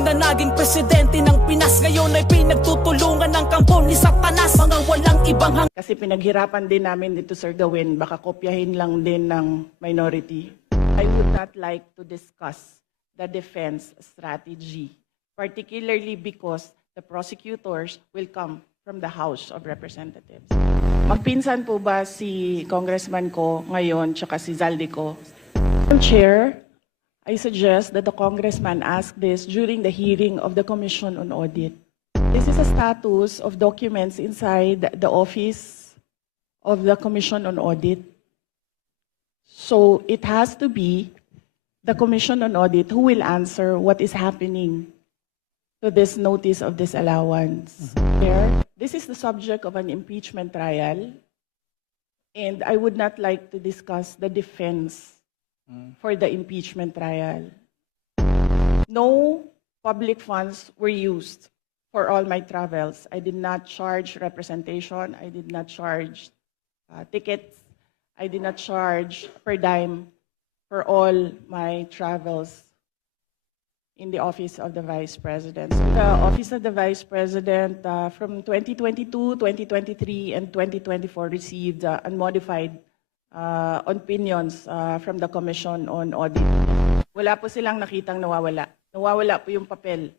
Ding na naging presidente ng Pinas, ngayon ay pinagtutulungan ng kampo ni Satanas. Mga walang ibang Kasi pinaghirapan din namin dito, Sir Gawin, baka kopyahin lang din ng minority. I would not like to discuss the defense strategy, particularly because the prosecutors will come from the House of Representatives. Magpinsan po ba si Congressman ko ngayon tsaka si Zaldico? Madam Chair, I suggest that the Congressman ask this during the hearing of the Commission on Audit. This is a status of documents inside the office of the Commission on Audit. So it has to be the Commission on Audit who will answer what is happening to this notice of disallowance. Chair, this is the subject of an impeachment trial, and I would not like to discuss the defense for the impeachment trial. No public funds were used for all my travels. I did not charge representation. I did not charge tickets. I did not charge per dime for all my travels in the Office of the Vice President. So the Office of the Vice President from 2022, 2023, and 2024 received unmodified opinions from the Commission on Audit. Wala po silang nakitang nawawala. Nawawala po yung papel